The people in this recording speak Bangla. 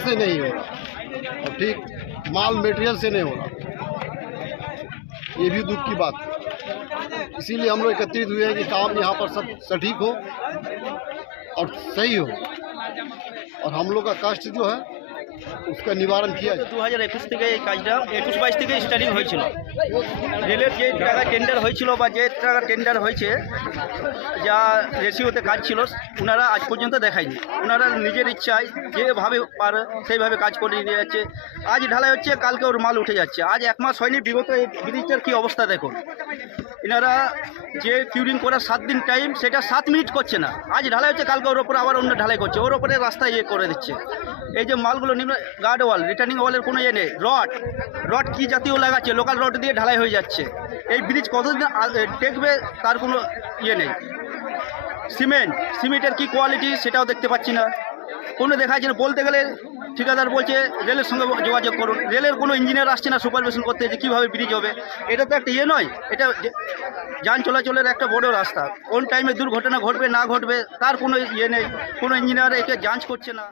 से नहीं हो रहा और ठीक माल मटेरियल से नहीं हो रहा। ये भी दुख की बात है। इसीलिए हम लोग एकत्रित हुए हैं कि काम यहाँ पर सब सटीक हो और सही हो और हम लोग का कष्ट जो है उसका निवारण किया जाए। 2021 থেকে এই কাজটা 21-22 থেকে স্টার্টিং হয়েছিল। রেলের যে টাকা টেন্ডার হয়েছিল বা যে টাকা টেন্ডার হয়েছে যা রেশিওতে কাজ ছিল ওনারা আজ পর্যন্ত দেখায়নি। ওনারা নিজের ইচ্ছায় যেভাবে পারে সেইভাবে কাজ করে নিয়ে যাচ্ছে। আজ ঢালাই হচ্ছে, কালকে ওর মাল উঠে যাচ্ছে। আজ এক মাস হয়নি, বিগত এই ব্রিজটার কী অবস্থা দেখুন। এনারা যে কিউরিং করার 7 দিন টাইম, সেটা 7 মিনিট করছে না। আজ ঢালাই হচ্ছে, কালকে ওর ওপরে আবার অন্য ঢালাই করছে, ওর ওপরে রাস্তায় ইয়ে করে দিচ্ছে। এই যে মালগুলো নিম্ন গার্ড ওয়াল, রিটার্নিং ওয়ালের কোনো ইয়ে নেই। রড কী জাতীয় লাগাচ্ছে, লোকাল রড দিয়ে ঢালাই হয়ে যাচ্ছে। এই ব্রিজ কতদিন টেকবে তার কোনো ইয়ে নেই। সিমেন্টের কী কোয়ালিটি সেটাও দেখতে পাচ্ছি না, কোনো দেখা যাচ্ছে না। বলতে গেলে ঠিকাদার বলছে রেলের সঙ্গে যোগাযোগ করুন, রেলের কোনো ইঞ্জিনিয়ার আসছে না সুপারভিশন করতে যে কীভাবে ব্রিজ হবে। এটা তো একটা ইয়ে নয়, এটা যান চলাচলের একটা বড় রাস্তা। কোন টাইমে দুর্ঘটনা ঘটবে না ঘটবে তার কোনো ইয়ে নেই, কোনো ইঞ্জিনিয়ার একে যাঞ্চ করছে না।